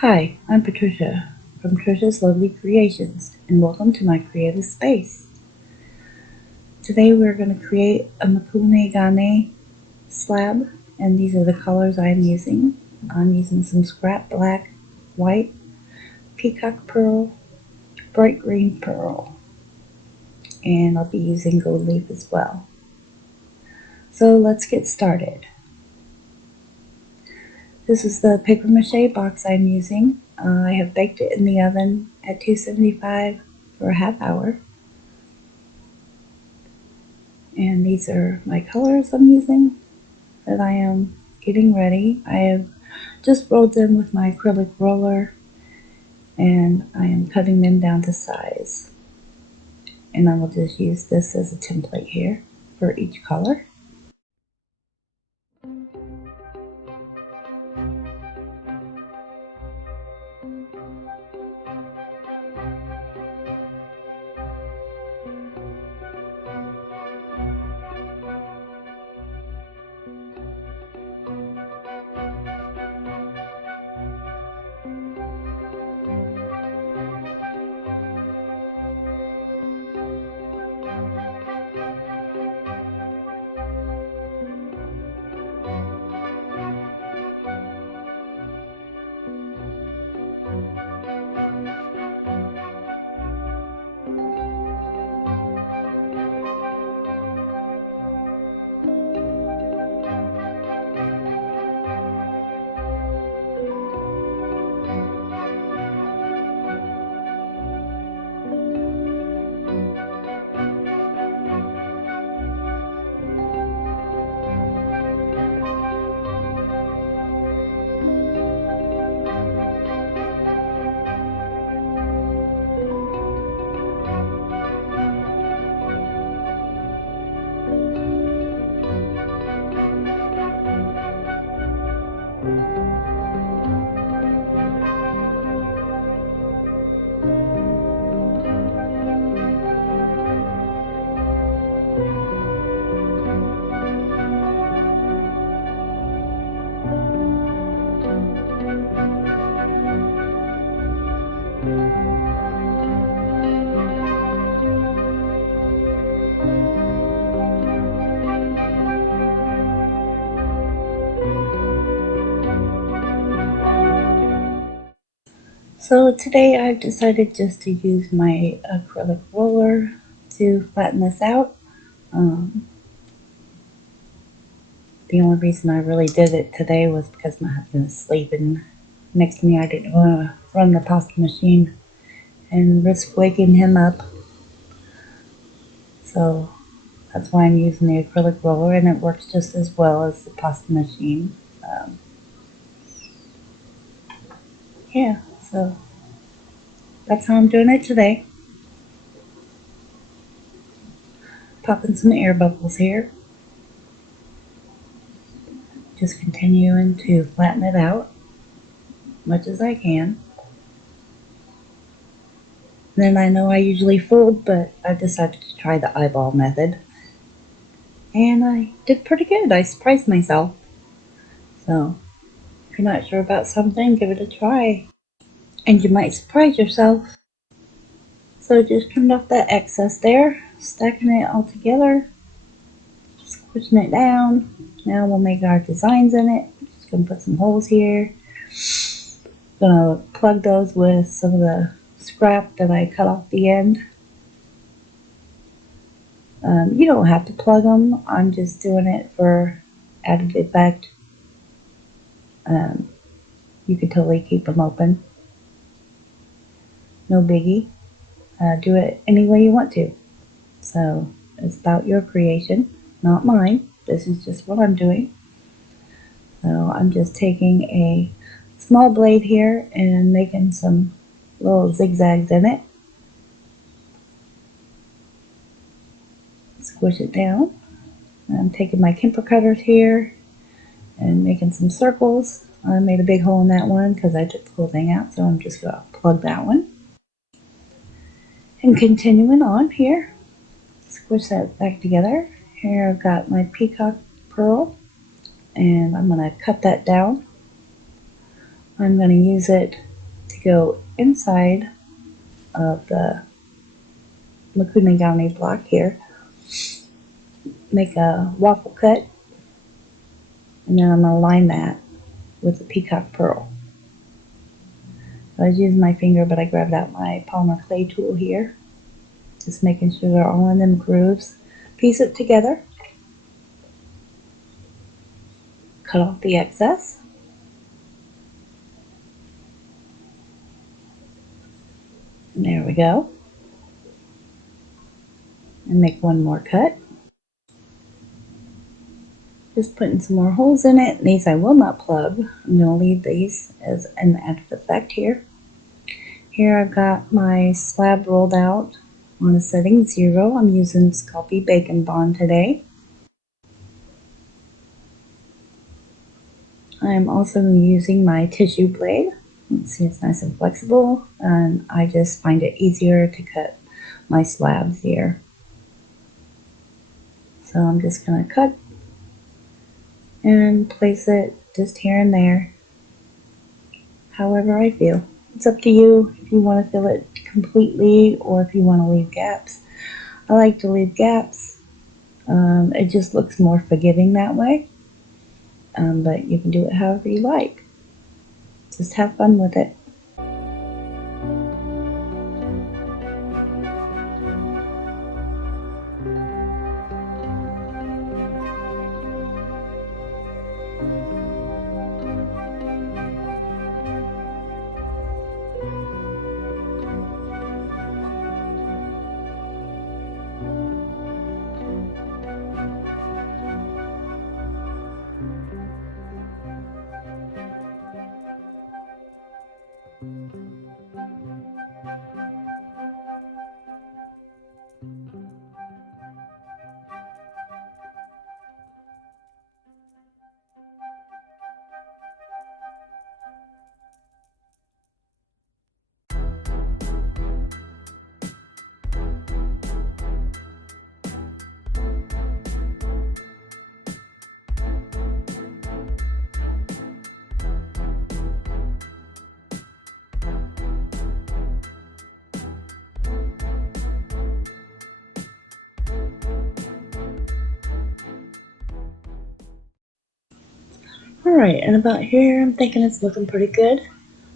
Hi, I'm Patricia from Trisha's Lovely Creations, and welcome to my creative space. Today we're going to create a Mache slab, and these are the colors I'm using. I'm using some scrap black, white, peacock pearl, bright green pearl, and I'll be using gold leaf as well. So let's get started. This is the paper mache box I'm using. I have baked it in the oven at 275 for a half hour. And these are my colors I'm using that I am getting ready. I have just rolled them with my acrylic roller, and I am cutting them down to size. And I will just use this as a template here for each color. So today I've decided just to use my acrylic roller to flatten this out. The only reason I really did it today was because my husband is sleeping next to me. I didn't want to run the pasta machine and risk waking him up. So that's why I'm using the acrylic roller, and it works just as well as the pasta machine. Um, yeah, so that's how I'm doing it today. Popping some air bubbles here. Just continuing to flatten it out as much as I can. Then I know I usually fold, but I decided to try the eyeball method. And I did pretty good. I surprised myself. So if you're not sure about something, give it a try. And you might surprise yourself. So just trimmed off that excess there, stacking it all together, squishing it down. Now we'll make our designs in it. Just gonna put some holes here. Gonna plug those with some of the scrap that I cut off the end. You don't have to plug them. I'm just doing it for added effect. You could totally keep them open. No biggie. Do it any way you want to. So it's about your creation, not mine. This is just what I'm doing. So I'm just taking a small blade here and making some little zigzags in it. Squish it down. I'm taking my Kemper cutters here and making some circles. I made a big hole in that one because I took the whole thing out, so I'm just going to plug that one. And continuing on here, squish that back together. Here I've got my peacock pearl, and I'm going to cut that down. I'm going to use it go inside of the TINYMIGHTY block here, make a waffle cut, and then I'm going to line that with a peacock pearl. So I was using my finger, but I grabbed out my polymer clay tool here, just making sure they're all in them grooves. Piece it together, cut off the excess, and there we go, and make one more cut. Just putting some more holes in it. These I will not plug. I'm going to leave these as an added effect here. Here I've got my slab rolled out on a setting 0. I'm using Scalpy Bacon Bond today. I'm also using my tissue blade. Let's see, it's nice and flexible, and I just find it easier to cut my slabs here. So I'm just going to cut and place it just here and there, however I feel. It's up to you if you want to fill it completely or if you want to leave gaps. I like to leave gaps. It just looks more forgiving that way. But you can do it however you like. Just have fun with it. Alright, and about here, I'm thinking it's looking pretty good.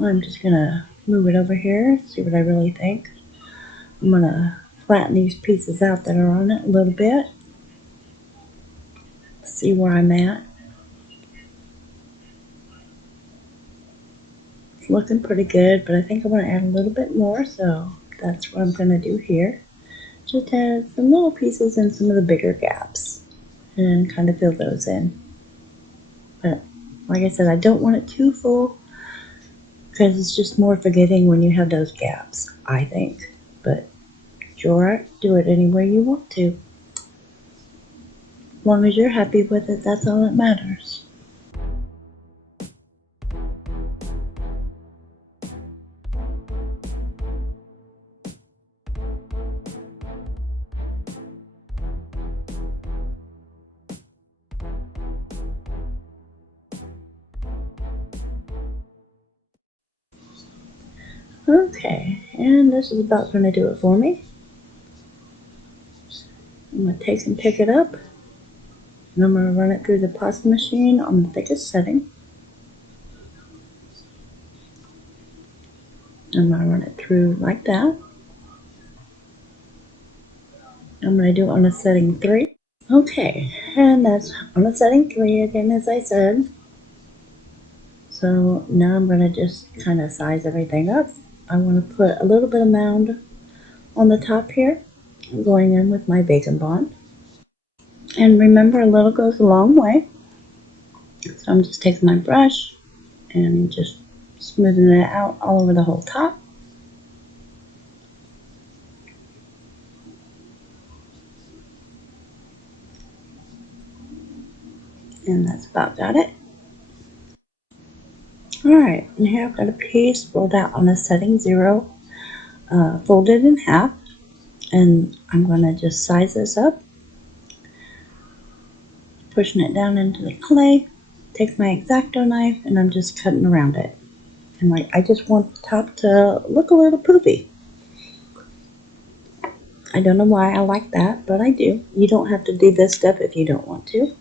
I'm just going to move it over here, see what I really think. I'm going to flatten these pieces out that are on it a little bit. See where I'm at. It's looking pretty good, but I think I want to add a little bit more, so that's what I'm going to do here. Just add some little pieces in some of the bigger gaps and kind of fill those in. But like I said, I don't want it too full because it's just more forgiving when you have those gaps, I think. But sure, do it any way you want to. As long as you're happy with it, that's all that matters. Okay, and this is about going to do it for me. I'm going to take and pick it up, and I'm going to run it through the pasta machine on the thickest setting. I'm going to run it through like that. I'm going to do it on a setting 3. Okay, and that's on a setting 3 again, as I said. So now I'm going to just kind of size everything up. I want to put a little bit of mound on the top here. I'm going in with my bacon bond. And remember, a little goes a long way. So I'm just taking my brush and just smoothing it out all over the whole top. And that's about got it. Alright, and here I've got a piece rolled out on a setting 0, folded in half. And I'm going to just size this up, pushing it down into the clay. Take my X-Acto knife and I'm just cutting around it. And I just want the top to look a little poofy. I don't know why I like that, but I do. You don't have to do this step if you don't want to.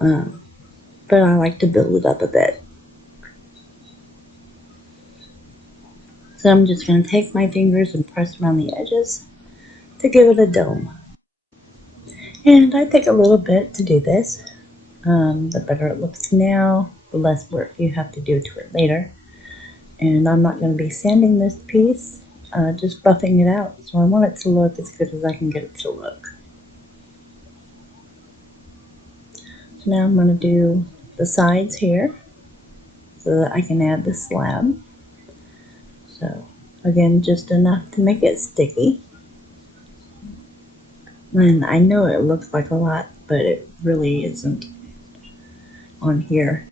But I like to build it up a bit. So I'm just going to take my fingers and press around the edges to give it a dome. And I take a little bit to do this. The better it looks now, the less work you have to do to it later. And I'm not going to be sanding this piece, just buffing it out. So I want it to look as good as I can get it to look. So now I'm going to do the sides here so that I can add the slab. So again, just enough to make it sticky. And I know it looks like a lot, but it really isn't on here.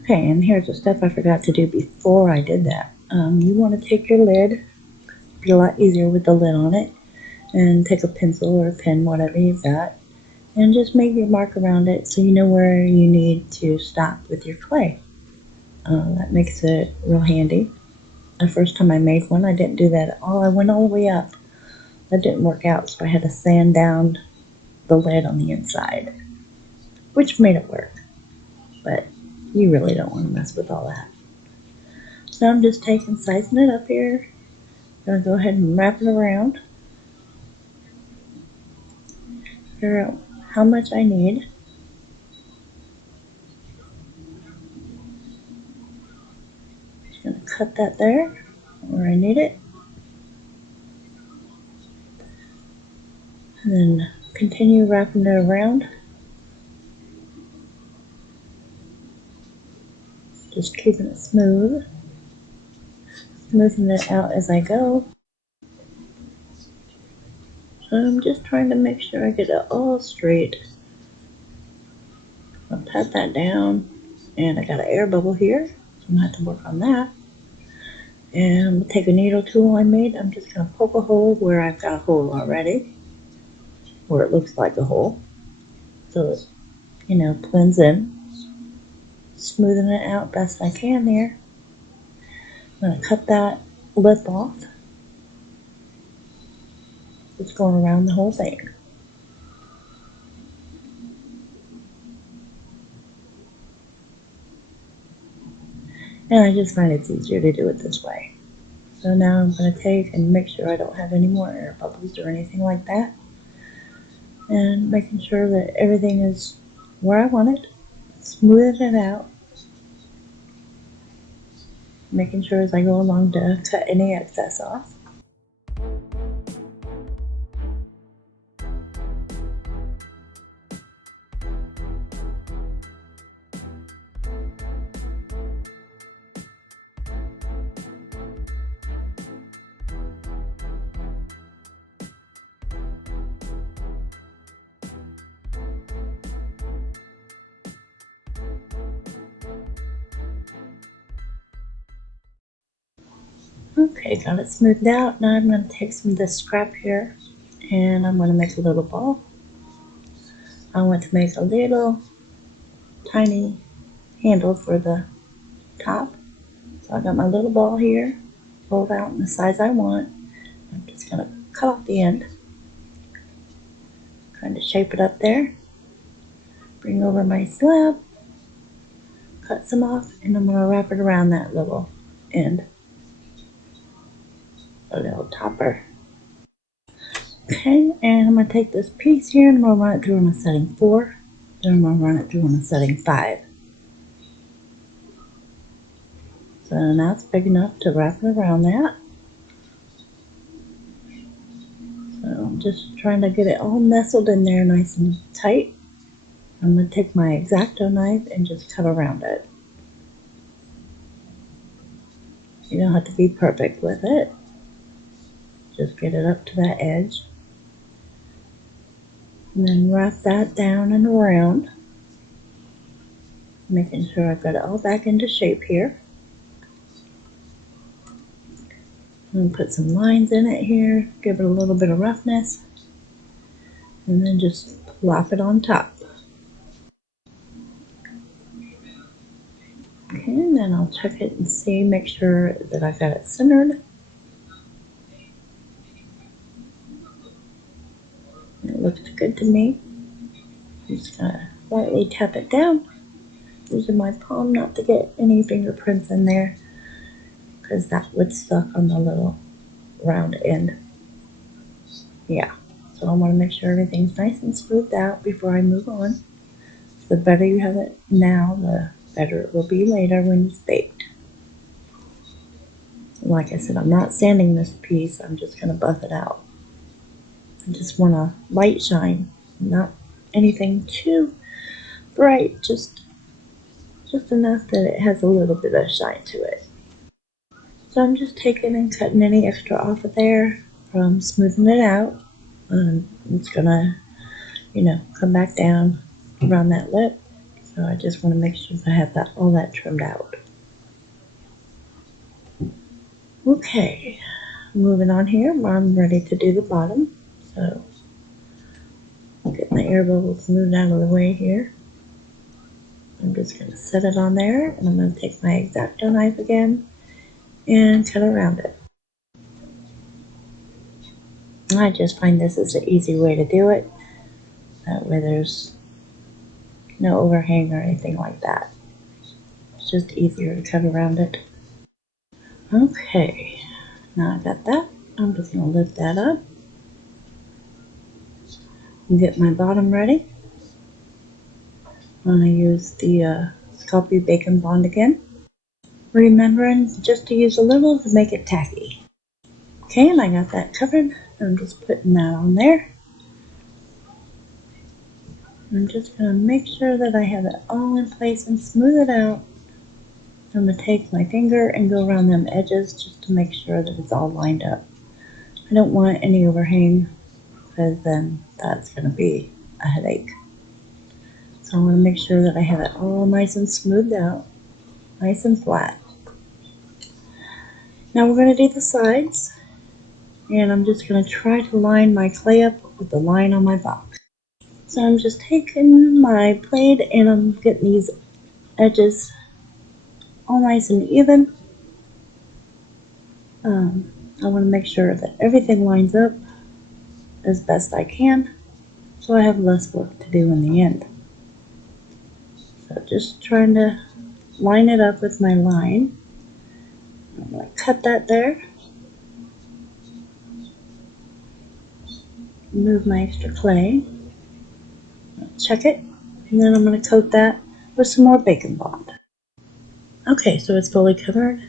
Okay, and here's a step I forgot to do before I did that. You want to take your lid, be a lot easier with the lid on it, and take a pencil or a pen, whatever you've got, and just make your mark around it so you know where you need to stop with your clay. That makes it real handy. The first time I made one, I didn't do that at all. I went all the way up. That didn't work out, so I had to sand down the lid on the inside, which made it work. But you really don't want to mess with all that. So I'm just sizing it up here. I'm going to go ahead and wrap it around. Figure out how much I need. Just going to cut that there where I need it. And then continue wrapping it around. Just keeping it smooth. Smoothing it out as I go. So I'm just trying to make sure I get it all straight. I'll pat that down. And I got an air bubble here, so I'm going to have to work on that. And I'm going to take a needle tool I made. I'm just going to poke a hole where I've got a hole already, where it looks like a hole. So it, blends in. Smoothing it out best I can there. I'm going to cut that lip off. It's going around the whole thing. And I just find it's easier to do it this way. So now I'm going to take and make sure I don't have any more air bubbles or anything like that. And making sure that everything is where I want it. Smoothing it out. Making sure as I go along to cut any excess off. Okay, got it smoothed out. Now I'm going to take some of this scrap here and I'm going to make a little ball. I want to make a little tiny handle for the top. So I got my little ball here, rolled out in the size I want. I'm just going to cut off the end, kind of shape it up there. Bring over my slab, cut some off, and I'm going to wrap it around that little end. A little topper. Okay, and I'm going to take this piece here and I'm going to run it through on a setting 4. Then I'm going to run it through on a setting 5. So now it's big enough to wrap it around that. So I'm just trying to get it all nestled in there nice and tight. I'm going to take my X-Acto knife and just cut around it. You don't have to be perfect with it. Just get it up to that edge. And then wrap that down and around. Making sure I've got it all back into shape here. I'm going to put some lines in it here, give it a little bit of roughness, and then just plop it on top. check it and see, make sure that I got it centered. It looks good to me. I'm just gonna lightly tap it down using my palm not to get any fingerprints in there, because that would stuck on the little round end. Yeah, so I want to make sure everything's nice and smoothed out before I move on. The better you have it now, the better it will be later when it's baked. Like I said, I'm not sanding this piece, I'm just going to buff it out. I just want a light shine, not anything too bright, just enough that it has a little bit of shine to it. So I'm just taking and cutting any extra off of there from smoothing it out. It's gonna, come back down around that lip. So I just want to make sure that I have all that trimmed out. Okay, moving on here, I'm ready to do the bottom. So I'll get my air bubbles moved out of the way here. I'm just going to set it on there, and I'm going to take my X-Acto knife again and cut around it. I just find this is an easy way to do it. That way there's no overhang or anything like that. It's just easier to cut around it. Okay, now I got that. I'm just going to lift that up and get my bottom ready. I'm going to use the Sculpey Bacon Bond again. Remembering just to use a little to make it tacky. Okay, and I got that covered. I'm just putting that on there. I'm just going to make sure that I have it all in place and smooth it out. I'm going to take my finger and go around them edges just to make sure that it's all lined up. I don't want any overhang, because then that's going to be a headache. So I want to make sure that I have it all nice and smoothed out, nice and flat. Now we're going to do the sides, and I'm just going to try to line my clay up with the line on my box. So I'm just taking my blade and I'm getting these edges all nice and even. I want to make sure that everything lines up as best I can, so I have less work to do in the end. So just trying to line it up with my line. I'm going to cut that there. Move my extra clay. Check it. And then I'm going to coat that with some more bacon bond. Okay, so it's fully covered.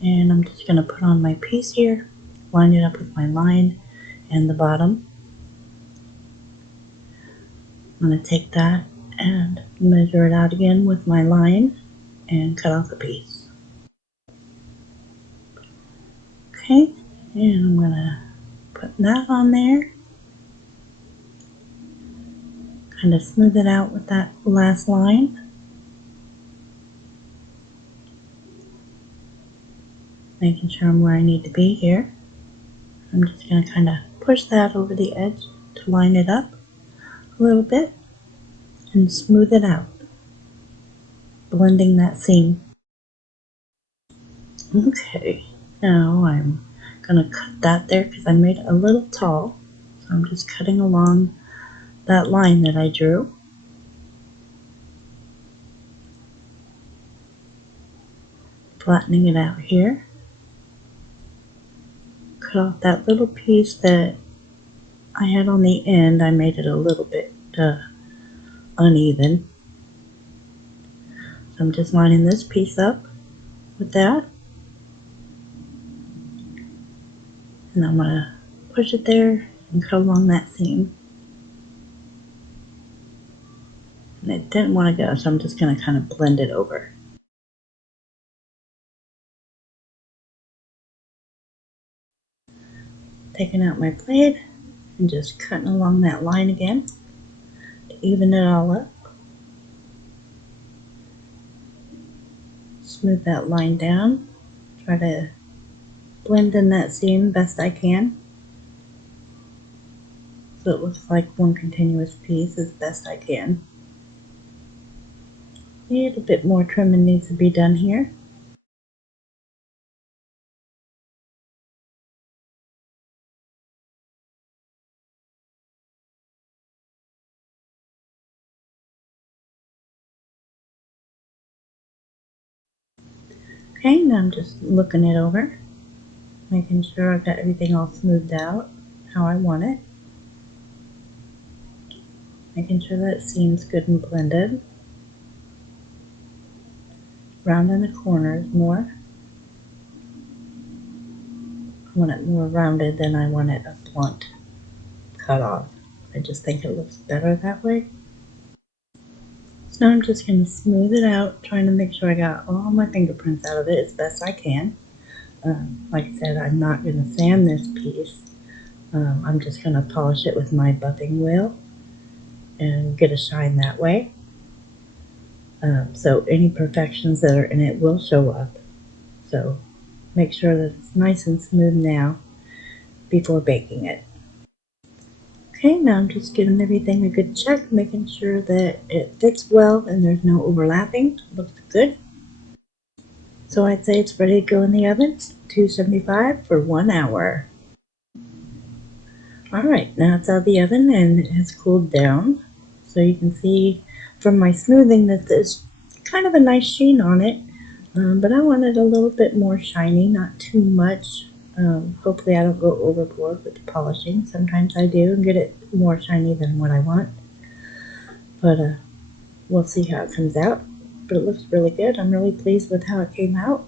And I'm just going to put on my piece here. Line it up with my line and the bottom. I'm going to take that and measure it out again with my line and cut off a piece. Okay, and I'm going to put that on there. Kind of smooth it out with that last line. Making sure I'm where I need to be here. I'm just going to kind of push that over the edge to line it up a little bit and smooth it out, blending that seam. Okay, now I'm going to cut that there because I made it a little tall. So I'm just cutting along that line that I drew. Flattening it out here. Cut off that little piece that I had on the end. I made it a little bit uneven. So I'm just lining this piece up with that. And I'm going to push it there and cut along that seam. And it didn't want to go, so I'm just going to kind of blend it over. Taking out my blade and just cutting along that line again to even it all up. Smooth that line down. Try to blend in that seam best I can, so it looks like one continuous piece as best I can. A little bit more trimming needs to be done here. Okay, now I'm just looking it over, making sure I've got everything all smoothed out how I want it. Making sure that it seems good and blended. Rounding the corners more. I want it more rounded than I want it a blunt cut off. I just think it looks better that way. So now I'm just going to smooth it out, trying to make sure I got all my fingerprints out of it as best I can. Like I said, I'm not going to sand this piece. I'm just going to polish it with my buffing wheel and get a shine that way. So any perfections that are in it will show up. So make sure that it's nice and smooth now before baking it. Okay, now I'm just giving everything a good check, making sure that it fits well and there's no overlapping. Looks good. So I'd say it's ready to go in the oven, 275 for 1 hour. Alright, now it's out of the oven and it has cooled down. So you can see from my smoothing that there's kind of a nice sheen on it. But I want it a little bit more shiny, not too much. Hopefully I don't go overboard with the polishing. Sometimes I do and get it more shiny than what I want. But we'll see how it comes out. But it looks really good. I'm really pleased with how it came out.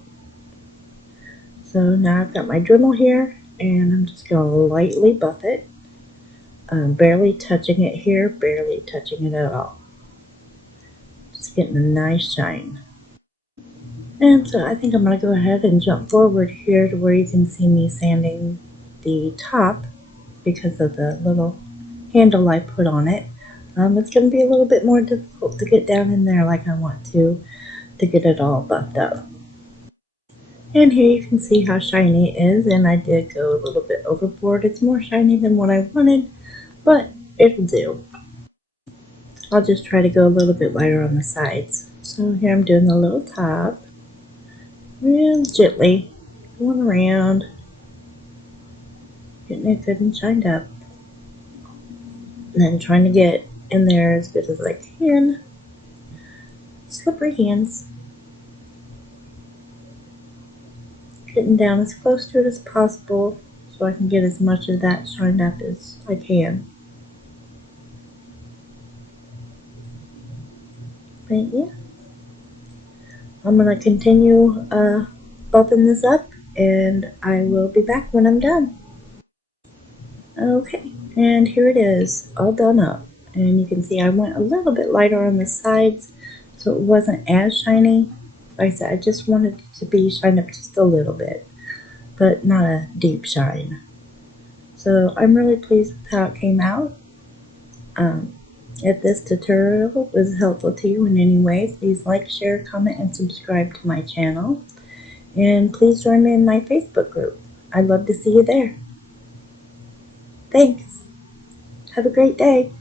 So now I've got my Dremel here and I'm just going to lightly buff it. Barely touching it here, barely touching it at all. Just getting a nice shine. And so I think I'm going to go ahead and jump forward here to where you can see me sanding the top because of the little handle I put on it. It's going to be a little bit more difficult to get down in there like I want to get it all buffed up. And here you can see how shiny it is, and I did go a little bit overboard. It's more shiny than what I wanted, but it'll do. I'll just try to go a little bit lighter on the sides. So here I'm doing the little top, real gently, going around, getting it good and shined up. And then trying to get in there as good as I can. Slippery hands. Getting down as close to it as possible so I can get as much of that shined up as I can. But yeah, I'm going to continue buffing this up and I will be back when I'm done. Okay, and here it is, all done up. And you can see I went a little bit lighter on the sides so it wasn't as shiny. Like I said, I just wanted it to be shined up just a little bit, but not a deep shine. So I'm really pleased with how it came out. If this tutorial was helpful to you in any way, please like, share, comment, and subscribe to my channel. And please join me in my Facebook group. I'd love to see you there. Thanks. Have a great day.